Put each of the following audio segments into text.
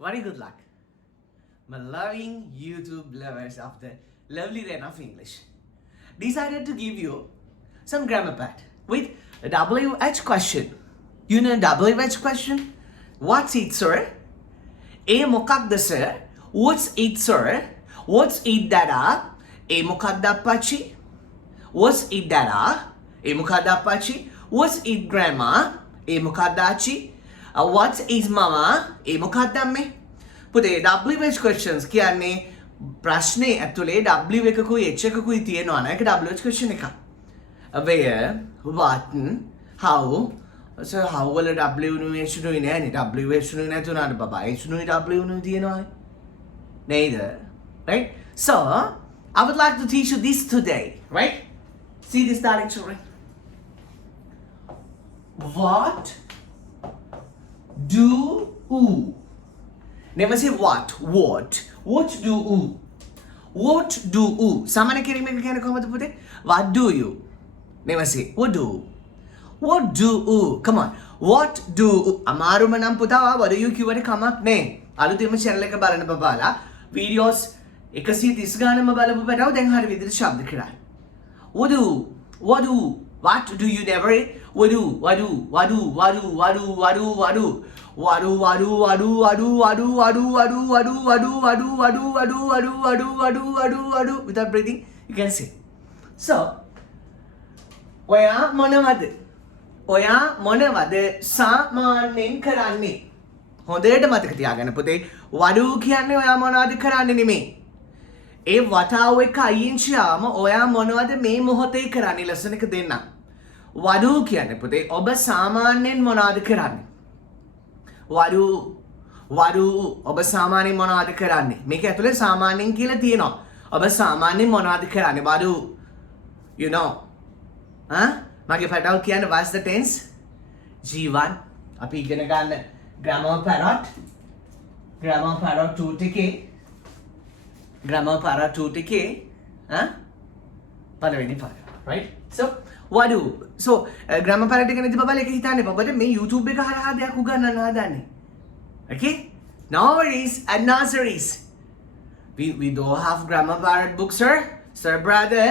Very good luck. My loving YouTube lovers of the lovely rain of English decided to give you some grammar pad with a WH question. You know WH question? What's it, sir? A මොකක්ද sir? What's it, sir? What's it dada? A මොකක්ද අප්පච්චි? What's it dada? A මොකක්ද අප්පච්චි? What's it grandma? A මොකක්ද ආච්චි? What's it mama? A මොකක්ද අම්මේ? පුතේ WH questions කියන්නේ ප්‍රශ්නේ ඇතුලේ W එකකුයි H එකකුයි තියෙනවා නේද? ඒක WH question එකක්. Where, what, how. So how වල W නුයි H නුයි නෑනේ. WH නුයි නැතුණාට බබා H නුයි W නුයි තියෙනවානේ. නේද? Right? So, I would like to teach you this today, right? See this darling children. What do you? Never say what. What do you? What do you? සාමාන්‍ය කිරීම එක කියන්නේ කොහොමද පුතේ? What do you? Never say what do. What do you? Come on. What do you? අමාරුම නම් පුතා what do you කියවට කමක් නැහැ. අලුතෙන්ම channel එක බලන්න බබාලා videos 130 ගානම බලපු පැටව දැන් හරි විදිහට ශබ්ද කරා. What do? What do? What do you never? What do? What do? What do? What do? What do? What do? What do? Wadu wadu wadu wadu wadu wadu wadu wadu wadu wadu wadu wadu wadu wadu wadu wadu wadu without breathing you can say. So ඔයා මොනවද? ඔයා මොනවද සාමාන්‍යයෙන් කරන්නේ? හොඳට මතක තියාගන්න පුතේ වඩු කියන්නේ ඔයා මොනවද කරන්නේ නෙමෙයි. ඒ වටාව එක අයින්චි ආම ඔයා මොනවද මේ මොහොතේ කරන්නේ ලෙසන් එක දෙන්න. වඩු කියන්නේ පුතේ ඔබ සාමාන්‍යයෙන් මොනවද කරන්නේ? වඩු ඔබ සාමාන්‍යයෙන් මොනවද කරන්නේ? මේක ඇතුලේ සාමාන්‍යයෙන් කියලා තියෙනවා. ඔබ සාමාන්‍යයෙන් මොනවද කරන්නේ? වඩු you know. මගේ පැටව කියන්නේ what's the tense? G1 අපි ඉගෙන ගන්න grammar parrot 2 ටිකේ grammar parrot 2 ටිකේ පළවෙනි පාඩම right? So what do? So grammar parrot එක නේද බබාලා එක හිතන්නේ බබට මේ YouTube එක හරහා දෙයක් උගන්වන්න හදන්නේ. Okay? No worries and nurseries. We don't have grammar parrot book, sir. Sir brother,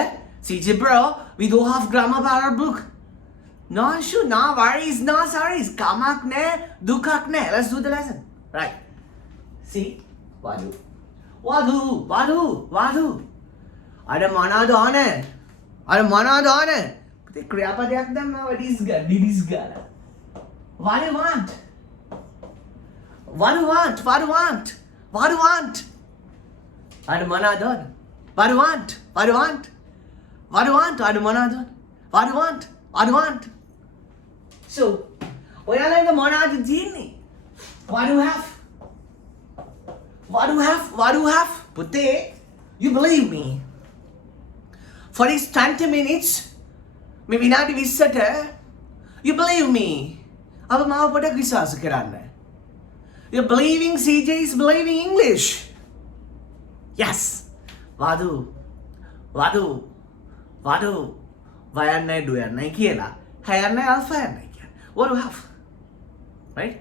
CJ bro, we don't have grammar parrot book. No issue, no worries, no sorries. Kamak ne, dukak ne. Let's do the lesson. Right. See? Wadu. Wadu. Wadu. Wadu. Ada mana done? Ada mana done? The kriyapadyak damma what is good? Did is good? What do you want? What do you want? What do you want? What do you want? Ada mana done? What do you want? What do you want? What do you want? Ada mana done? What do you want? What do you want? So, ඔයාලගේ මොනවද තියෙන්නේ? What do you have? What do you have? What do you have? පුතේ, you believe me. For these 20 minutes, මේ විනාඩි 20ට you believe me. අප මාව පොඩක් විශ්වාස කරන්න. You're believing CJ is believing English. Yes. Wadu. Wadu. Wadu. වයන්නයි දුයන්නයි කියලා. හැයන්නයි alpha යන්නයි කියන්නේ. What do you have? Right?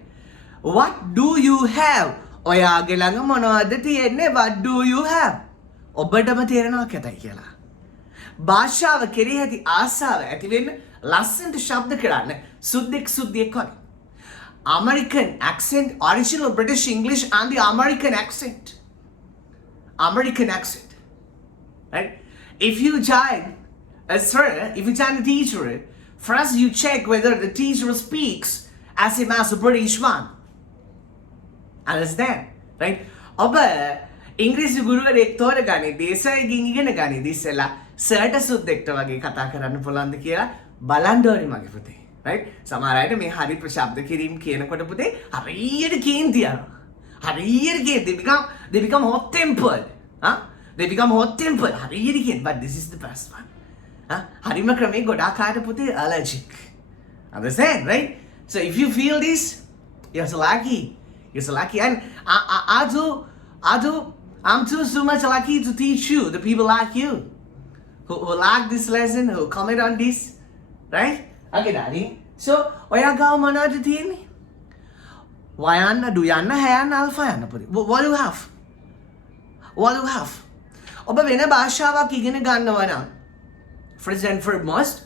What do you have? ඔයාගේ ළඟ මොනවද තියෙන්නේ? What do you have? ඔබටම තේරෙනවා කැතයි කියලා. භාෂාව කෙරෙහි ඇති ආසාව ඇති වෙන්න ලස්සනට ශබ්ද කරන්න සුද්දෙක් සුද්දියෙක් වගේ. American accent, original British English and the American accent. American accent. Right? If you join a sir, if you join a teacher, first you check whether the teacher speaks as him as a British one. Understand? Right? ඔබ ඉංග්‍රීසි ගුරුවරයෙක් තෝරගන්නේ දේශයකින් ඉගෙන ගන්නේ ඉස්සෙල්ලා සර්ට සුද්දෙක්ට වගේ කතා කරන්න පුළුවන්ද කියලා බලන්න ඕනේ මගේ පුතේ. Right? සමහර අයට මේ හරි ප්‍රශබ්ද කිරීම කියනකොට පුතේ හරියට කේන්ති යනවා. හරියට කේන්ති they become hot tempered. They become hot tempered. හරියට කේන්ති. But this is the best one. හරිම ක්‍රමේ ගොඩාක් අයට පුතේ allergic. Understand? Right? So if you feel this, you're so lucky. You're so lucky. And I'm too much lucky to teach you, the people like you, who like this lesson, who comment on this, right? Okay, darling. So, ඔයා ගාව මොනවද තියෙන්නේ? වයන්න ඩුයන්න හැයන්න අල්ෆා යන්න පුතේ. What do you have? What do you have? ඔබ වෙන භාෂාවක් ඉගෙන ගන්නවා නම් first and foremost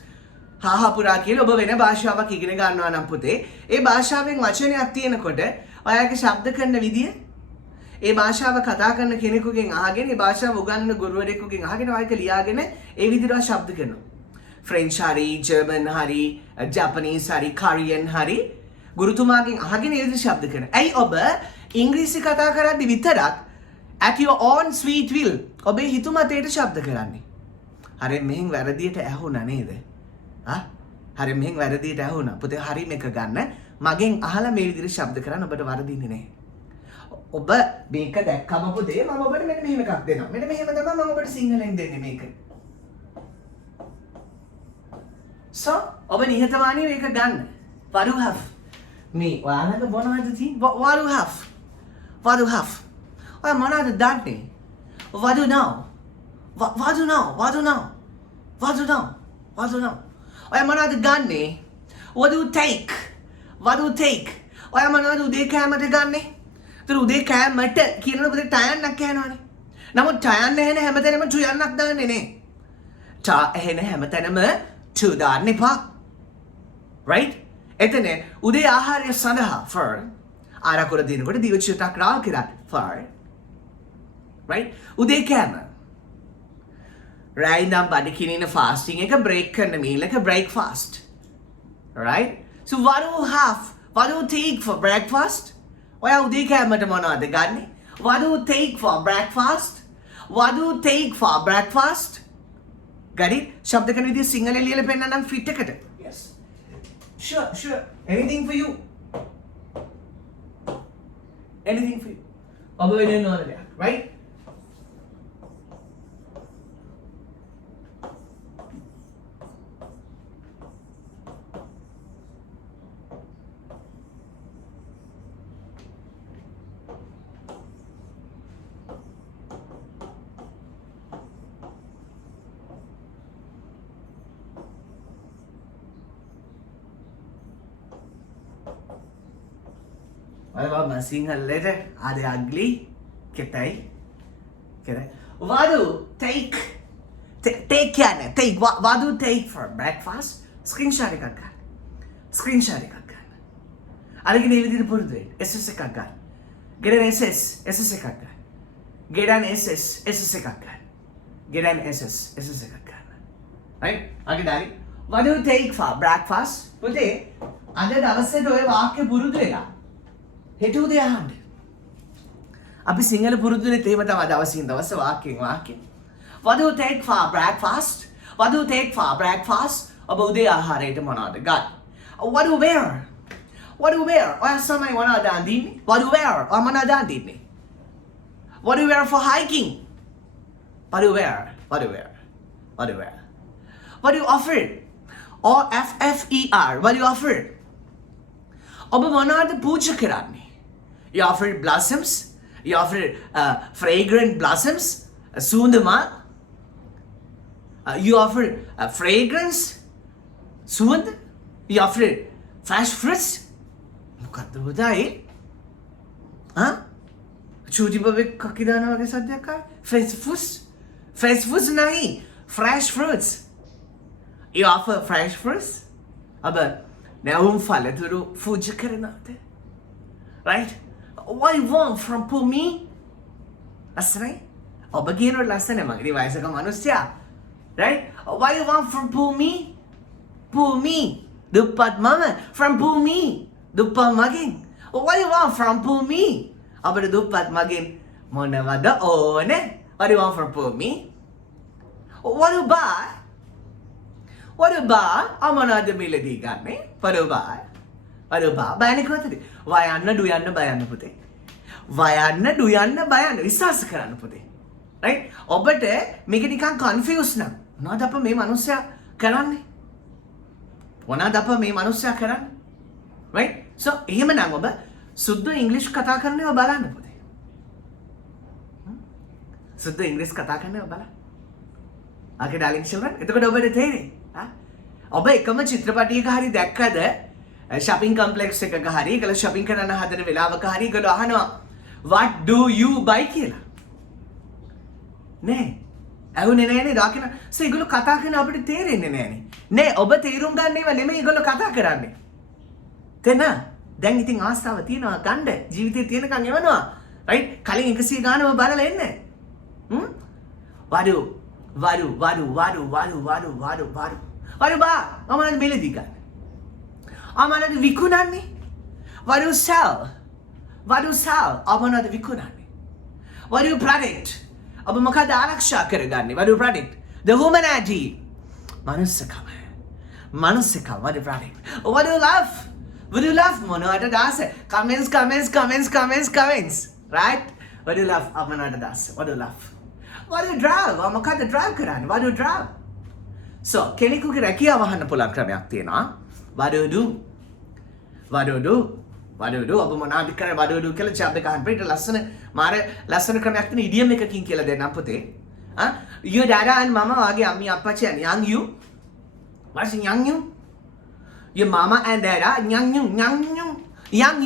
හාහපුරා කියලා ඔබ වෙන භාෂාවක් ඉගෙන ගන්නවා නම් පුතේ ඒ භාෂාවෙන් වචනයක් තියෙනකොට ඔයාලගේ ශබ්ද කරන විදිය ඒ භාෂාව කතා කරන කෙනෙකුගෙන් අහගෙන ඒ භාෂාව උගන්වන ගුරුවරයෙකුගෙන් අහගෙන ඔයාලක ලියාගෙන ඒ විදිහට ශබ්ද කරනවා. ෆ්‍රෙන්ච් හරි, ජර්මන් හරි, ජපනීස් හරි, කොරියන් හරි ගුරුතුමාගෙන් අහගෙන ඒ විදිහට ශබ්ද කරනවා. ඇයි ඔබ ඉංග්‍රීසි කතා කරද්දි විතරක් at your own sweet will ඔබේ හිතුමතේට ශබ්ද කරන්නේ. හරි මෙහෙන් වැරදියට ඇහුණා නේද? හරි මෙහෙන් වැරදියට ඇහුණා. පුතේ හරි මේක ගන්න. මගෙන් අහලා මේ විදිහට ශබ්ද කරන්න ඔබට වරදින්නේ නැහැ. ඔබ මේක දැක්කම පුතේ මම ඔබට මෙන්න මෙහෙම එකක් දෙනවා. මෙන්න මෙහෙම තමයි මම ඔබට සිංහලෙන් දෙන්නේ මේක. So ඔබ නිහතමානීව මේක ගන්න. What do you have? මේ ඔයාලට මොනවද තියෙන්නේ? What do you have? What do you have? ඔයා මොනවද දන්නේ? What do you know? What do you know? What do you know? What do you know? What do you know? ඔයා මොනවද ගන්නෙ? What do you take? What do you take? ඔයා මොනවද උදේ කෑමට ගන්නෙ? ඒතර උදේ කෑමට කියනකොට පුතේ ටයන්නක් කියනවනේ. නමුත් ටයන්න එහෙන හැමතැනම ටුයන්නක් දාන්නේ නේ. ටා එහෙන හැමතැනම ටු දාන්න එපා. right? එතන උදේ ආහාරය සඳහා for ආරකුර දිනකොට දිව චුට්ටක් රාල් කරා for right? උදේ කෑම right now body kinina fasting එක break කරන meal එක breakfast. right? So what do you have? What do you take for breakfast? ඔයා උදේ කෑමට මොනවද ගන්නෙ? What do you take for breakfast? What do you take for breakfast? got it? ශබ්ද කරන විදිහ සිංහලෙන් ලියලා පෙන්නන්නම් fit එකට. yes. Sure. Anything for you. Anything for you. ඔබ වෙන ඕන දෙයක්. right? What about my single letter? Are they ugly? Ketai? What do take? Take क्या take? What do take for breakfast? Screenshot එකක් ගන්න. Screenshot එකක් ගන්න. අරගෙන මේ විදිහට පුරුදු වෙන්න. SS එකක් ගන්න. Get an SS එකක් ගන්න. Get an SS එකක් ගන්න. Get an SS එකක් ගන්න. Right? අගේ දාලි. What do you take for breakfast? පුතේ අද දවසේට ඔය වාක්‍ය පුරුදු වෙලා. හෙට උදේ අහන්න. අපි සිංහල පුරුදු වෙන්නේ තේම තමයි දවසින් දවස වාක්‍යෙන්. What do you take for breakfast? What do you take for breakfast? ඔබ උදේ ආහාරයට මොනවද ගන්න? What do you wear? What do you wear? ඔයා සමයි මොනවද අඳින්නේ? What do you wear? ඔයා මොනවද අඳින්නේ? What do you wear for hiking? What do you wear? What do you wear? What do you wear? What do you offer? OFFER. What do you offer? ඔබ මොනවද පූජා කරන්නේ? You offer blossoms. You offer fragrant blossoms. Sundama. You offer fragrance. Sund. You offer fresh fruits. මොකද්ද බුදායි? චූටි බබෙක් කකි දානවා වගේ සද්දයක් ආවේ. Fresh fruits. Fresh fruits नहीं. Fresh fruits. You offer fresh fruits. अब නැවුම් ඵලතුරු පූජා කරනවාද? right? What you want from Pumi? ලස්සනයි. ඔබ කියනකොට ලස්සනයි මගේ වයසක මිනිස්සයා. right? What you want from Pumi? Pumi. දුප්පත් මම from Pumi. දුප්පත් මගෙන්. What you want from Pumi? අපිට දුප්පත් මගෙන් මොනවද ඕනේ? What you want from Pumi? What you buy? What do you buy? අමනාද මිලදී ගන්නේ. What do you buy? What do you buy? බයන්නේ කොහොමද? වයන්න ඩුයන්න බයන්න පුතේ. වයන්න ඩුයන්න බයන්න විශ්වාස කරන්න පුතේ. right? ඔබට මේක නිකන් confuse නම් මොනවද අප මේ මිනිස්සයා කරන්නේ? මොනවද අප මේ මිනිස්සයා කරන්නේ? right? so එහෙමනම් ඔබ සුද්ධ ඉංග්‍රීසි කතා කරන්නව බලන්න පුතේ. සුද්ධ ඉංග්‍රීසි කතා කරන්නව බලන්න. Okay darling children. එතකොට ඔබට තේරෙයි. ඔබ එකම චිත්‍රපටයක හරි දැක්කද shopping complex එකක හරි ඒගොල්ලෝ shopping කරන්න හදන වෙලාවක හරි ඒගොල්ලෝ අහනවා what do you buy කියලා. නේ ඇහුනේ නෑනේ ඩාකින සෝ ඒගොල්ලෝ කතා කරන අපිට තේරෙන්නේ නෑනේ. නේ ඔබ තේරුම් ගන්න ඒවා නෙමෙයි ඒගොල්ලෝ කතා කරන්නේ. තේන දැන් ඉතින් ආස්තාව තියනවා ගන්න ජීවිතේ තියෙනකන් එවනවා. right කලින් 100 ගානම බලලා එන්නේ. වඩු බා අමනද මෙලදී ගන්න. අමනද විකුණන්නේ. වඩු sell අමනද විකුණන්නේ. වඩු product ඔබ මොකද ආරක්ෂා කරගන්නේ. වඩු product the humanity මනුස්සකම වඩු product. වඩු love මොනවද දාස comments right වඩු love අමනද දාස වඩු love වඩු drive මොකද drive කරන්නේ වඩු drive so කෙනෙකුගේ රැකියාව අහන්න පුළුවන් ක්‍රමයක් තියෙනවා වඩු ඔබ මොනවද කරන්නේ වඩු කියලා ජොබ් එක අහන්න පිට ලස්සන ක්‍රමයක් තියෙන ඉඩියම් එකකින් කියලා දෙන්නම් පුතේ you dada and mama වගේ අම්මි අප්පච්චි and young you what's young you your mama and dada young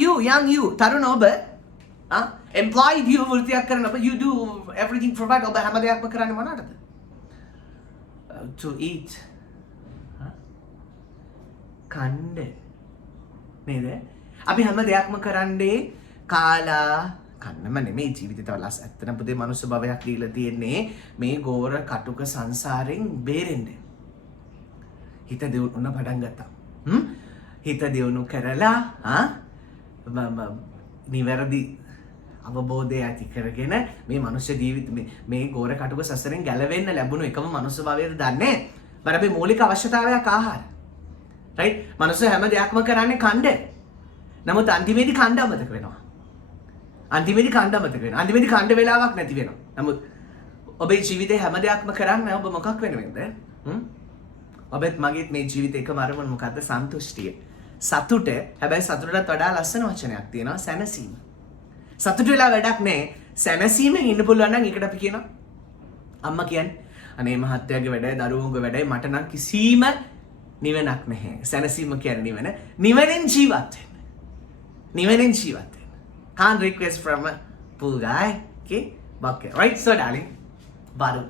you තරුණ ඔබ employed you වෘත්තියක් කරන ඔබ you do everything provide ඔබ හැම දෙයක්ම කරන්නේ මොනවටද to eat කන්න නේද අපි හැම දෙයක්ම කරන්නේ කාලා කන්නම නෙමෙයි ජීවිතේ තව ලස් ඇත්තටම පුතේ මනුස්ස භවයක් දීලා තියෙන්නේ මේ ගෝර කටුක සංසාරෙන් බේරෙන්න හිත දියුණු පටන් ගත්තා හිත දියුණු කරලා නිවැරදි අවබෝධය ඇති කරගෙන මේ මනුෂ්‍ය ජීවිත මේ ගෝර කටුක සසරෙන් ගැලවෙන්න ලැබුණු එකම මනුස්ස භවයද දන්නේ බරපේ මූලික අවශ්‍යතාවයක් ආහාර right මනුෂ්‍ය හැම දෙයක්ම කරන්නේ කණ්ඩ නමුත් අන්තිමේදී කණ්ඩ අමතක වෙනවා අන්තිමේදී කණ්ඩ වෙලාවක් නැති වෙනවා නමුත් ඔබේ ජීවිතේ හැම දෙයක්ම කරන්නේ ඔබ මොකක් වෙනවෙන්ද ඔබත් මගේත් මේ ජීවිතේ එකම අරමුණ මොකද්ද සන්තුෂ්ටිය සතුට හැබැයි සතුටටත් වඩා ලස්සන වචනයක් තියෙනවා සැනසීම සතුට වෙලා වැඩක් නෑ සැනසීමෙන් ඉන්න පුළුවන් නම් ඒකට අපි කියනවා අම්මා කියන්නේ අනේ මහත්තයාගේ වැඩයි දරුවෝගේ වැඩයි මට නම් කිසිම නිවනක් නැහැ සැනසීම කියන්නේ නිවනෙන් ජීවත් වෙන්න can't request from a poor guy okay okay right so darling baru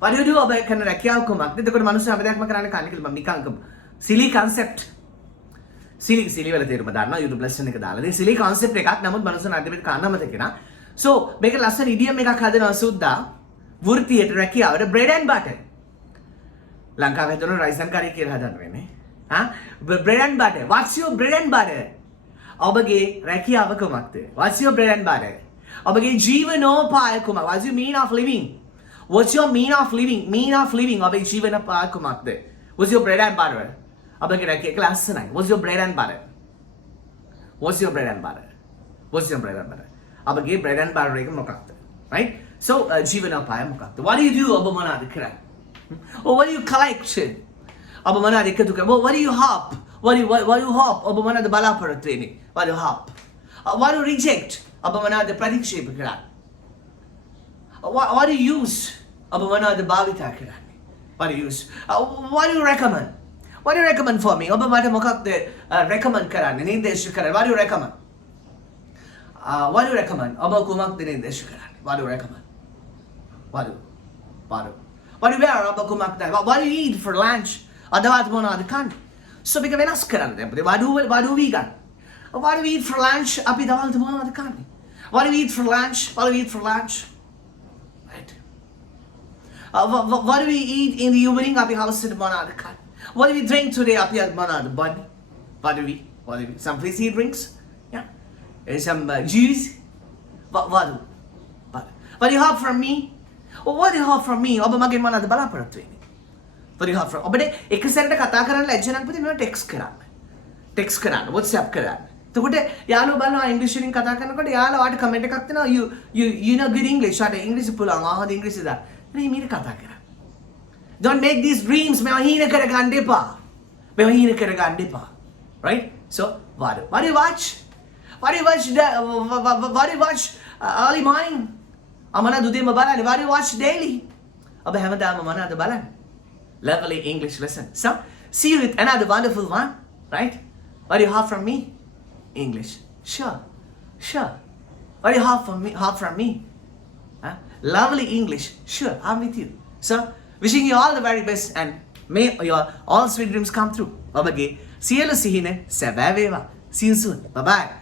what do you do ඔබ කරන රැකියාව කොහොමද එතකොට මිනිස්සු හැම දෙයක්ම කරන්නේ කන්නේ කියලා මම නිකන් silly concept සිලි වල තේරුම දන්නවා YouTube lesson එක දාලා. ඉතින් සිලි concept එකක් නමුත් මනුස්සයන් අන්තිමට කන්නම තේකෙනා. So මේක ලස්සන ඉඩියම් එකක් හදනවා සුද්දා වෘත්තියට රැකියාවට bread and butter. ලංකාවේ හදන rice and curry කියලා හදන්න වෙන්නේ. bread and butter. What's your bread and butter? ඔබගේ රැකියාව කොහොමද? What's your bread and butter? ඔබගේ ජීවනෝපාය කොහොමද? What's your mean of living? What's your mean of living? ඔබේ ජීවනෝපාය කොහොමද? What's your bread and butter? ඔබගේ රැකියාව ලස්සනයි. What's your bread and butter? ඔබගේ bread and butter එක මොකක්ද? Right? So ජීවනෝපාය මොකක්ද? What do you do? ඔබ මොනවද කරන්නේ? Or what do you collect? ඔබ මොනවද එකතු කරන්නේ? What do you hop? What do you hop? ඔබ මොනවද බලාපොරොත්තු වෙන්නේ? What do you hop? What do you reject? ඔබ මොනවද ප්‍රතික්ෂේප කරන්නේ? What do you use? ඔබ මොනවද භාවිත කරන්නේ? What do you use? What do you recommend? What do you recommend for me? ඔබ මට මොකක්ද recommend කරන්නේ? නිර්දේශ කරන්නේ? What do you recommend? What do you recommend? ඔබ කුමක්ද නිර්දේශ කරන්නේ? What do you recommend? What do you wear? ඔබ කුමක්ද? What do you eat for lunch? අදවත් මොනවද කන්නේ? So මේක වෙනස් කරන්න දැන් පුතේ. What do we got? What do we eat for lunch? අපි දවල්ට මොනවද කන්නේ? What do we eat for lunch? Right. What do we eat in the evening? අපි හවසට මොනවද කන්නේ? What do we drink today? අපි මොනවද බඩ? What do we? Some fizzy drinks? Yeah. And some juice? What do you have from me? What do you have from me? ඔබ මගෙන් මොනවද බලාපොරොත්තු වෙන්නේ? What do you have from? ඔබට එක සැරේට කතා කරන්න ලැජ්ජ නම් පුතේ මම ටෙක්ස්ට් කරන්න. WhatsApp කරන්න. එතකොට යාළුවෝ බලනවා ඉංග්‍රීසි වලින් කතා කරනකොට යාළුවා ඔයාලට කමෙන්ට් එකක් දෙනවා you know good English. ඔයාලට ඉංග්‍රීසි පුළුවන්. ආහද ඉංග්‍රීසි දා. නේ මීට කතා කරා. Don't make these dreams මේවා හීන කරගන්න එපා. Right? So what do you watch? What do you watch early morning? අමන දුදේම බලන්නේ. What do you watch daily? ඔබ හැමදාම මොනවද බලන්නේ? Lovely English lesson. So see you with another wonderful one. Right? What do you have from me? English. Sure. Sure. What do you have from me? Huh? Lovely English. Sure, I'm with you. So, wishing you all the very best and may your all sweet dreams come true. Babage, සියලු සිහින සැබෑ වේවා. See you soon. Bye bye.